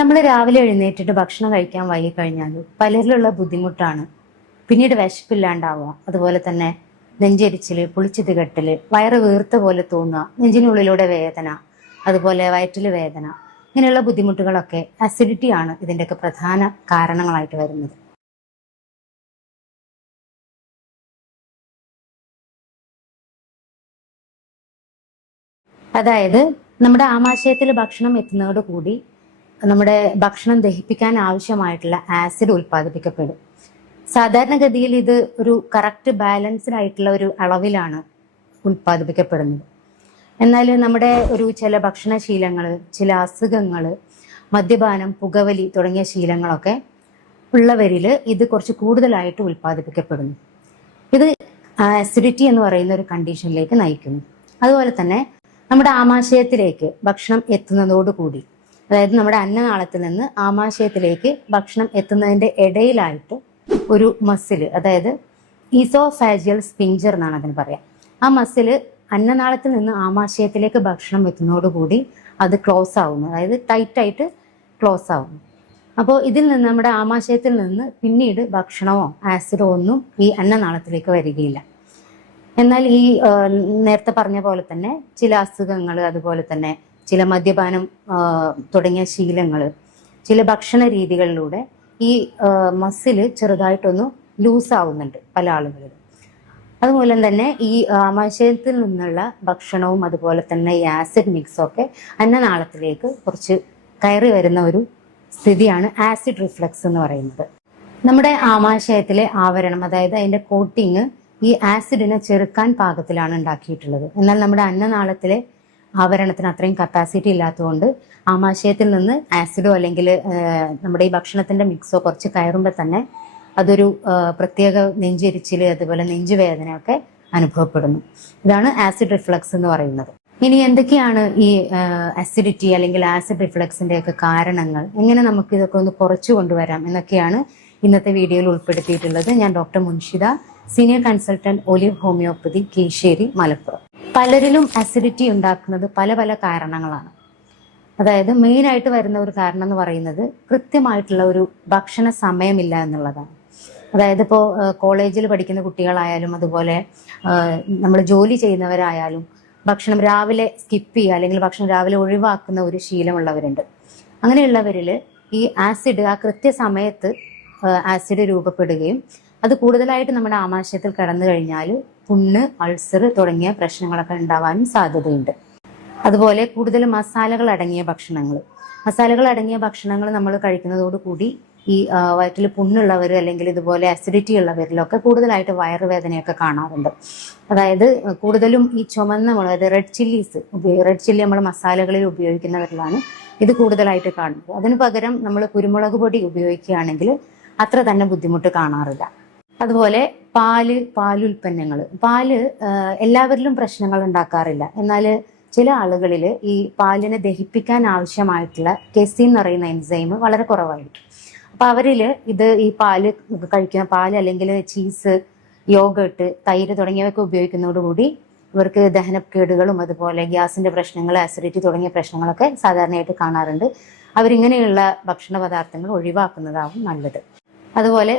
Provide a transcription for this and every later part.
നമ്മൾ രാവിലെ എഴുന്നേറ്റിട്ട് ഭക്ഷണം കഴിക്കാൻ വൈകിക്കഴിഞ്ഞാൽ പലരിലുള്ള ബുദ്ധിമുട്ടാണ്. പിന്നീട് വിശപ്പില്ലാണ്ടാവുക, അതുപോലെ തന്നെ നെഞ്ചെരിച്ചില്, പുളിച്ചിത് കെട്ടല്, വയറ് വീർത്ത പോലെ തോന്നുക, നെഞ്ചിനുള്ളിലൂടെ വേദന, അതുപോലെ വയറ്റില് വേദന, ഇങ്ങനെയുള്ള ബുദ്ധിമുട്ടുകളൊക്കെ അസിഡിറ്റി ആണ് ഇതിൻ്റെയൊക്കെ പ്രധാന കാരണങ്ങളായിട്ട് വരുന്നത്. അതായത് നമ്മുടെ ആമാശയത്തിൽ ഭക്ഷണം എത്തുന്നതോട് കൂടി നമ്മുടെ ഭക്ഷണം ദഹിപ്പിക്കാൻ ആവശ്യമായിട്ടുള്ള ആസിഡ് ഉൽപ്പാദിപ്പിക്കപ്പെടും. സാധാരണഗതിയിൽ ഇത് ഒരു കറക്റ്റ് ബാലൻസ്ഡ് ആയിട്ടുള്ള ഒരു അളവിലാണ് ഉൽപ്പാദിപ്പിക്കപ്പെടുന്നത്. എന്നാൽ നമ്മുടെ ചില ഭക്ഷണശീലങ്ങൾ, ചില അസുഖങ്ങൾ, മദ്യപാനം, പുകവലി തുടങ്ങിയ ശീലങ്ങളൊക്കെ ഉള്ളവരിൽ ഇത് കുറച്ച് കൂടുതലായിട്ട് ഉൽപ്പാദിപ്പിക്കപ്പെടുന്നു. ഇത് ആസിഡിറ്റി എന്ന് പറയുന്ന ഒരു കണ്ടീഷനിലേക്ക് നയിക്കുന്നു. അതുപോലെ തന്നെ നമ്മുടെ ആമാശയത്തിലേക്ക് ഭക്ഷണം എത്തുന്നതോടുകൂടി, അതായത് നമ്മുടെ അന്നനാളത്തിൽ നിന്ന് ആമാശയത്തിലേക്ക് ഭക്ഷണം എത്തുന്നതിൻ്റെ ഇടയിലായിട്ട് ഒരു മസിൽ, അതായത് ഈസോഫാജിയൽ സ്പിഞ്ചർ എന്നാണ് അതിന് പറയാം. ആ മസിൽ അന്നനാളത്തിൽ നിന്ന് ആമാശയത്തിലേക്ക് ഭക്ഷണം എത്തുന്നതോടുകൂടി അത് ക്ലോസ് ആവുന്നു, അതായത് ടൈറ്റായിട്ട് ക്ലോസ് ആവുന്നു. അപ്പോൾ ഇതിൽ നിന്ന് നമ്മുടെ ആമാശയത്തിൽ നിന്ന് പിന്നീട് ഭക്ഷണമോ ആസിഡോ ഒന്നും ഈ അന്നനാളത്തിലേക്ക് വരികയില്ല. എന്നാൽ ഈ നേരത്തെ പറഞ്ഞ പോലെ തന്നെ ചില അസുഖങ്ങൾ, അതുപോലെ തന്നെ ചില മദ്യപാനം തുടങ്ങിയ ശീലങ്ങൾ, ചില ഭക്ഷണ രീതികളിലൂടെ ഈ മസില് ചെറുതായിട്ടൊന്ന് ലൂസ് ആവുന്നുണ്ട് പല ആളുകളിലും. അതുപോലെ തന്നെ ഈ ആമാശയത്തിൽ നിന്നുള്ള ഭക്ഷണവും അതുപോലെ തന്നെ ഈ ആസിഡ് മിക്സൊക്കെ അന്നനാളത്തിലേക്ക് കുറച്ച് കയറി വരുന്ന ഒരു സ്ഥിതിയാണ് ആസിഡ് റിഫ്ലക്സ് എന്ന് പറയുന്നത്. നമ്മുടെ ആമാശയത്തിലെ ആവരണം, അതായത് അതിന്റെ കോട്ടിങ് ഈ ആസിഡിനെ ചെറുക്കാൻ പാകത്തിലാണ് ഉണ്ടാക്കിയിട്ടുള്ളത്. എന്നാൽ നമ്മുടെ അന്നനാളത്തിലെ ആവരണത്തിന് അത്രയും കപ്പാസിറ്റി ഇല്ലാത്തതുകൊണ്ട് ആമാശയത്തിൽ നിന്ന് ആസിഡോ അല്ലെങ്കിൽ നമ്മുടെ ഈ ഭക്ഷണത്തിന്റെ മിക്സോ കുറച്ച് കയറുമ്പോൾ തന്നെ അതൊരു പ്രത്യേക നെഞ്ചെരിച്ചില്, അതുപോലെ നെഞ്ചുവേദനയൊക്കെ അനുഭവപ്പെടുന്നു. ഇതാണ് ആസിഡ് റിഫ്ലക്സ് എന്ന് പറയുന്നത്. ഇനി എന്തൊക്കെയാണ് ഈ അസിഡിറ്റി അല്ലെങ്കിൽ ആസിഡ് റിഫ്ലക്സിന്റെ ഒക്കെ കാരണങ്ങൾ, എങ്ങനെ നമുക്ക് ഇതൊക്കെ ഒന്ന് കുറച്ചു കൊണ്ടുവരാം എന്നൊക്കെയാണ് ഇന്നത്തെ വീഡിയോയിൽ ഉൾപ്പെടുത്തിയിട്ടുള്ളത്. ഞാൻ doctor Munshida, senior consultant, Olive homoeopathy, Keezhissery, Malappuram. പലരിലും അസിഡിറ്റി ഉണ്ടാക്കുന്നത് പല പല കാരണങ്ങളാണ്. അതായത് മെയിനായിട്ട് വരുന്ന ഒരു കാരണം എന്ന് പറയുന്നത് കൃത്യമായിട്ടുള്ള ഒരു ഭക്ഷണ സമയമില്ല എന്നുള്ളതാണ്. അതായത് ഇപ്പോൾ കോളേജിൽ പഠിക്കുന്ന കുട്ടികളായാലും അതുപോലെ നമ്മൾ ജോലി ചെയ്യുന്നവരായാലും ഭക്ഷണം രാവിലെ സ്കിപ്പ് ചെയ്യുക അല്ലെങ്കിൽ ഭക്ഷണം രാവിലെ ഒഴിവാക്കുന്ന ഒരു ശീലമുള്ളവരുണ്ട്. അങ്ങനെയുള്ളവരിൽ ഈ ആസിഡ് ആ കൃത്യസമയത്ത് ആസിഡ് രൂപപ്പെടുകയും അത് കൂടുതലായിട്ട് നമ്മുടെ ആമാശയത്തിൽ കടന്നു കഴിഞ്ഞാൽ പുണ്ണ്, അൾസർ തുടങ്ങിയ പ്രശ്നങ്ങളൊക്കെ ഉണ്ടാവാനും സാധ്യതയുണ്ട്. അതുപോലെ കൂടുതൽ മസാലകൾ അടങ്ങിയ ഭക്ഷണങ്ങൾ നമ്മൾ കഴിക്കുന്നതോടുകൂടി ഈ വയറ്റിൽ പുണ്ണുള്ളവർ അല്ലെങ്കിൽ ഇതുപോലെ അസിഡിറ്റി ഉള്ളവരിലൊക്കെ കൂടുതലായിട്ട് വയറുവേദനയൊക്കെ കാണാറുണ്ട്. അതായത് കൂടുതലും ഈ ചുമന്ന മുളക്, റെഡ് ചില്ലി നമ്മൾ മസാലകളിൽ ഉപയോഗിക്കുന്നവരിലാണ് ഇത് കൂടുതലായിട്ട് കാണുന്നത്. അതിന് പകരം നമ്മൾ കുരുമുളക് പൊടി ഉപയോഗിക്കുകയാണെങ്കിൽ അത്ര തന്നെ ബുദ്ധിമുട്ട് കാണാറില്ല. അതുപോലെ പാലുൽപ്പന്നങ്ങൾ, എല്ലാവരിലും പ്രശ്നങ്ങൾ ഉണ്ടാക്കാറില്ല. എന്നാൽ ചില ആളുകളിൽ ഈ പാലിനെ ദഹിപ്പിക്കാൻ ആവശ്യമായിട്ടുള്ള കെസിൻ എന്ന് പറയുന്ന എൻസൈം വളരെ കുറവായിരിക്കും. അപ്പൊ അവരിൽ ഈ പാല് അല്ലെങ്കിൽ ചീസ്, യോഗട്ട്, തൈര് തുടങ്ങിയവയൊക്കെ ഉപയോഗിക്കുന്നതോടുകൂടി ഇവർക്ക് ദഹനക്കേടുകളും അതുപോലെ ഗ്യാസിന്റെ പ്രശ്നങ്ങൾ, അസിഡിറ്റി തുടങ്ങിയ പ്രശ്നങ്ങളൊക്കെ സാധാരണയായിട്ട് കാണാറുണ്ട്. അവരിങ്ങനെയുള്ള ഭക്ഷണ പദാർത്ഥങ്ങൾ ഒഴിവാക്കുന്നതാവും നല്ലത്. അതുപോലെ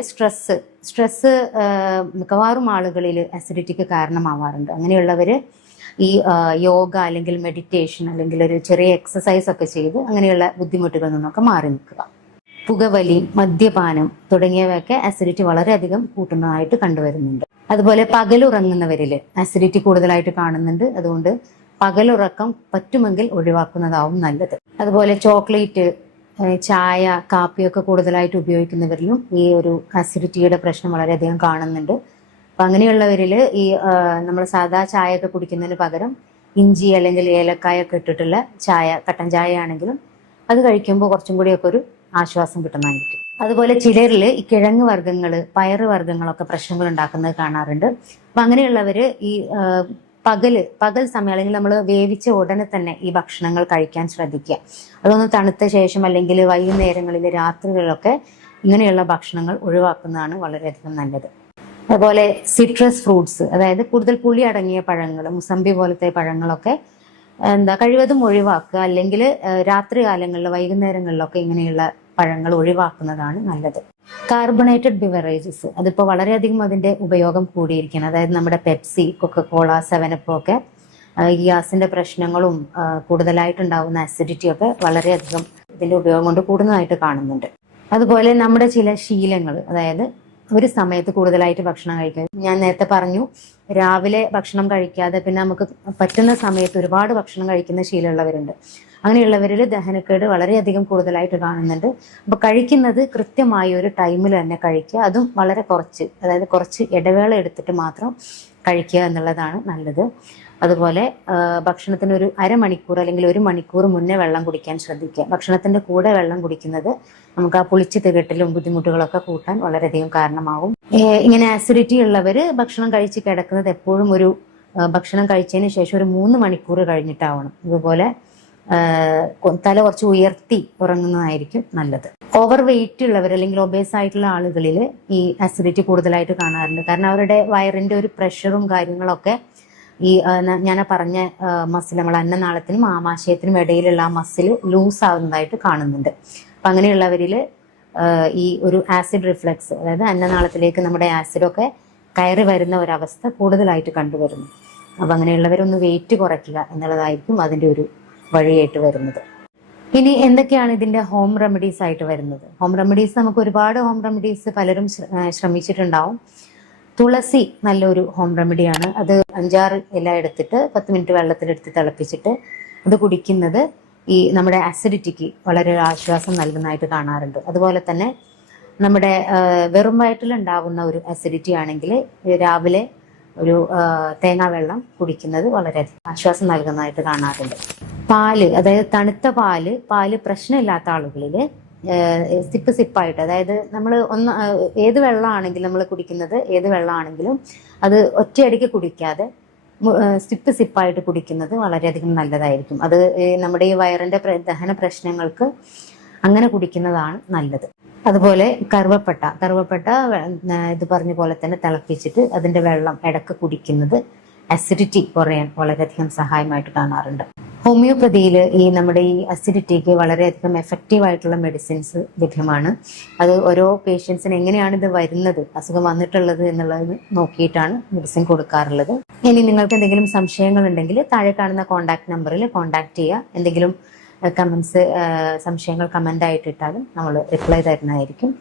സ്ട്രെസ് മിക്കവാറും ആളുകളിൽ അസിഡിറ്റിക്ക് കാരണമാവാറുണ്ട്. അങ്ങനെയുള്ളവർ ഈ യോഗ അല്ലെങ്കിൽ മെഡിറ്റേഷൻ അല്ലെങ്കിൽ ഒരു ചെറിയ എക്സസൈസ് ഒക്കെ ചെയ്ത് അങ്ങനെയുള്ള ബുദ്ധിമുട്ടുകളിൽ നിന്നൊക്കെ മാറി നിൽക്കുക. പുകവലി, മദ്യപാനം തുടങ്ങിയവയൊക്കെ അസിഡിറ്റി വളരെയധികം കൂട്ടുന്നതായിട്ട് കണ്ടുവരുന്നുണ്ട്. അതുപോലെ പകലുറങ്ങുന്നവരിൽ അസിഡിറ്റി കൂടുതലായിട്ട് കാണുന്നുണ്ട്. അതുകൊണ്ട് പകലുറക്കം പറ്റുമെങ്കിൽ ഒഴിവാക്കുന്നതാവും നല്ലത്. അതുപോലെ ചോക്ലേറ്റ്, ചായ, കാപ്പിയൊക്കെ കൂടുതലായിട്ട് ഉപയോഗിക്കുന്നവരിലും ഈ ഒരു അസിഡിറ്റിയുടെ പ്രശ്നം വളരെയധികം കാണുന്നുണ്ട്. അപ്പം അങ്ങനെയുള്ളവരിൽ ഈ നമ്മൾ സാധാ ചായ ഒക്കെ കുടിക്കുന്നതിന് പകരം ഇഞ്ചി അല്ലെങ്കിൽ ഏലക്കായൊക്കെ ഇട്ടിട്ടുള്ള ചായ, കട്ടൻ ചായ ആണെങ്കിലും അത് കഴിക്കുമ്പോൾ കുറച്ചും കൂടിയൊക്കെ ഒരു ആശ്വാസം കിട്ടുന്നതായിരിക്കും. അതുപോലെ ചിലരിൽ ഈ കിഴങ്ങ് വർഗ്ഗങ്ങൾ, പയറ് വർഗ്ഗങ്ങളൊക്കെ പ്രശ്നങ്ങൾ ഉണ്ടാക്കുന്നത് കാണാറുണ്ട്. അപ്പം അങ്ങനെയുള്ളവർ ഈ പകൽ സമയം അല്ലെങ്കിൽ നമ്മൾ വേവിച്ച ഉടനെ തന്നെ ഈ ഭക്ഷണങ്ങൾ കഴിക്കാൻ ശ്രദ്ധിക്കുക. അതൊന്ന് തണുത്ത ശേഷം അല്ലെങ്കിൽ വൈകുന്നേരങ്ങളിൽ, രാത്രികളിലൊക്കെ ഇങ്ങനെയുള്ള ഭക്ഷണങ്ങൾ ഒഴിവാക്കുന്നതാണ് വളരെയധികം നല്ലത്. അതുപോലെ സിട്രസ് ഫ്രൂട്ട്സ്, അതായത് കൂടുതൽ പുളി അടങ്ങിയ പഴങ്ങൾ, മുസമ്പി പോലത്തെ പഴങ്ങളൊക്കെ കഴിവതും ഒഴിവാക്കുക. അല്ലെങ്കിൽ രാത്രി കാലങ്ങളിൽ വൈകുന്നേരങ്ങളിലൊക്കെ ഇങ്ങനെയുള്ള പഴങ്ങൾ ഒഴിവാക്കുന്നതാണ് നല്ലത്. കാർബണേറ്റഡ് ബിവറേജസ് അതിപ്പോൾ വളരെയധികം അതിന്റെ ഉപയോഗം കൂടിയിരിക്കുകയാണ്. അതായത് നമ്മുടെ പെപ്സി, കൊക്കക്കോള, സെവനപ്പ് ഒക്കെ ഈ ഗ്യാസിന്റെ പ്രശ്നങ്ങളും കൂടുതലായിട്ടുണ്ടാവുന്ന അസിഡിറ്റി ഒക്കെ വളരെയധികം ഇതിന്റെ ഉപയോഗം കൊണ്ട് കൂടുന്നതായിട്ട് കാണുന്നുണ്ട്. അതുപോലെ നമ്മുടെ ചില ശീലങ്ങൾ, അതായത് ഒരു സമയത്ത് കൂടുതലായിട്ട് ഭക്ഷണം കഴിക്കുക. ഞാൻ നേരത്തെ പറഞ്ഞു, രാവിലെ ഭക്ഷണം കഴിക്കാതെ പിന്നെ നമുക്ക് പറ്റുന്ന സമയത്ത് ഒരുപാട് ഭക്ഷണം കഴിക്കുന്ന ശീലമുള്ളവരുണ്ട്. അങ്ങനെയുള്ളവരിൽ ദഹനക്കേട് വളരെയധികം കൂടുതലായിട്ട് കാണുന്നുണ്ട്. അപ്പൊ കഴിക്കുന്നത് കൃത്യമായ ഒരു ടൈമിൽ തന്നെ കഴിക്കുക, അതും വളരെ കുറച്ച്, അതായത് കുറച്ച് ഇടവേള എടുത്തിട്ട് മാത്രം കഴിക്കുക എന്നുള്ളതാണ് നല്ലത്. അതുപോലെ ഭക്ഷണത്തിന് ഒരു അരമണിക്കൂർ അല്ലെങ്കിൽ 1 മണിക്കൂർ മുന്നേ വെള്ളം കുടിക്കാൻ ശ്രദ്ധിക്കുക. ഭക്ഷണത്തിന്റെ കൂടെ വെള്ളം കുടിക്കുന്നത് നമുക്ക് ആ പുളിച്ച് തികട്ടലും ബുദ്ധിമുട്ടുകളൊക്കെ കൂട്ടാൻ വളരെയധികം കാരണമാകും. ഇങ്ങനെ ആസിഡിറ്റി ഉള്ളവര് ഭക്ഷണം കഴിച്ച് കിടക്കുന്നത് എപ്പോഴും ഒരു ഭക്ഷണം കഴിച്ചതിന് ശേഷം ഒരു 3 മണിക്കൂർ കഴിഞ്ഞിട്ടാവണം. അതുപോലെ തല കുറച്ച് ഉയർത്തി ഉറങ്ങുന്നതായിരിക്കും നല്ലത്. ഓവർ വെയിറ്റ് ഉള്ളവർ അല്ലെങ്കിൽ ഒബേസ് ആയിട്ടുള്ള ആളുകളിൽ ഈ ആസിഡിറ്റി കൂടുതലായിട്ട് കാണാറുണ്ട്. കാരണം അവരുടെ വയറിന്റെ ഒരു പ്രഷറും കാര്യങ്ങളൊക്കെ ഈ ഞാൻ പറഞ്ഞ മസിൽ, നമ്മൾ അന്നനാളത്തിനും ആമാശയത്തിനും ഇടയിലുള്ള ആ മസിൽ ലൂസ് ആവുന്നതായിട്ട് കാണുന്നുണ്ട്. അപ്പൊ അങ്ങനെയുള്ളവരിൽ ഈ ഒരു ആസിഡ് റിഫ്ലക്സ്, അതായത് അന്നനാളത്തിലേക്ക് നമ്മുടെ ആസിഡൊക്കെ കയറി വരുന്ന ഒരവസ്ഥ കൂടുതലായിട്ട് കണ്ടുവരുന്നു. അപ്പൊ അങ്ങനെയുള്ളവരൊന്ന് വെയിറ്റ് കുറയ്ക്കുക എന്നുള്ളതായിരിക്കും അതിന്റെ ഒരു വഴിയായിട്ട് വരുന്നത്. ഇനി എന്തൊക്കെയാണ് ഇതിന്റെ ഹോം റെമഡീസ് ആയിട്ട് വരുന്നത്? ഹോം റെമഡീസ് നമുക്ക് ഒരുപാട് ഹോം റെമഡീസ് പലരും ശ്രമിച്ചിട്ടുണ്ടാവും. തുളസി നല്ലൊരു ഹോം റെമഡിയാണ്. അത് 5-6 ഇല എടുത്തിട്ട് 10 മിനിറ്റ് വെള്ളത്തിലെടുത്ത് തിളപ്പിച്ചിട്ട് അത് കുടിക്കുന്നത് ഈ നമ്മുടെ ആസിഡിറ്റിക്ക് വളരെ ആശ്വാസം നൽകുന്നതായിട്ട് കാണാറുണ്ട്. അതുപോലെ തന്നെ നമ്മുടെ വെറും വയറ്റിലുണ്ടാവുന്ന ഒരു ആസിഡിറ്റി ആണെങ്കിൽ രാവിലെ ഒരു തേങ്ങാ വെള്ളം കുടിക്കുന്നത് വളരെയധികം ആശ്വാസം നൽകുന്നതായിട്ട് കാണാറുണ്ട്. പാല്, അതായത് തണുത്ത പാല് പ്രശ്നമില്ലാത്ത ആളുകളിൽ സിപ്പായിട്ട്, അതായത് നമ്മൾ ഏത് വെള്ളമാണെങ്കിലും നമ്മൾ കുടിക്കുന്നത്, ഏത് വെള്ളമാണെങ്കിലും അത് ഒറ്റയടിക്ക് കുടിക്കാതെ സിപ്പായിട്ട് കുടിക്കുന്നത് വളരെയധികം നല്ലതായിരിക്കും. അത് നമ്മുടെ ഈ വയറിന്റെ ദഹന പ്രശ്നങ്ങൾക്ക് അങ്ങനെ കുടിക്കുന്നതാണ് നല്ലത്. അതുപോലെ കറുവപ്പട്ട ഇത് പറഞ്ഞ പോലെ തന്നെ തിളപ്പിച്ചിട്ട് അതിന്റെ വെള്ളം ഇടക്ക് കുടിക്കുന്നത് അസിഡിറ്റി കുറയാൻ വളരെയധികം സഹായമായിട്ട് കാണാറുണ്ട്. ഹോമിയോപ്പതിയിൽ ഈ നമ്മുടെ ഈ അസിഡിറ്റിക്ക് വളരെയധികം എഫക്റ്റീവ് ആയിട്ടുള്ള മെഡിസിൻസ് ലഭ്യമാണ്. അത് ഓരോ പേഷ്യൻസിന് എങ്ങനെയാണ് ഇത് വരുന്നത്, അസുഖം വന്നിട്ടുള്ളത് എന്നുള്ളത് നോക്കിയിട്ടാണ് മെഡിസിൻ കൊടുക്കാറുള്ളത്. ഇനി നിങ്ങൾക്ക് എന്തെങ്കിലും സംശയങ്ങൾ ഉണ്ടെങ്കിൽ താഴെ കാണുന്ന കോൺടാക്ട് നമ്പറിൽ കോൺടാക്ട് ചെയ്യുക. എന്തെങ്കിലും കമന്റ്സ്, സംശയങ്ങൾ കമന്റ് ആയിട്ട് ഇട്ടാലും നമ്മൾ റിപ്ലൈ തരുന്നതായിരിക്കും.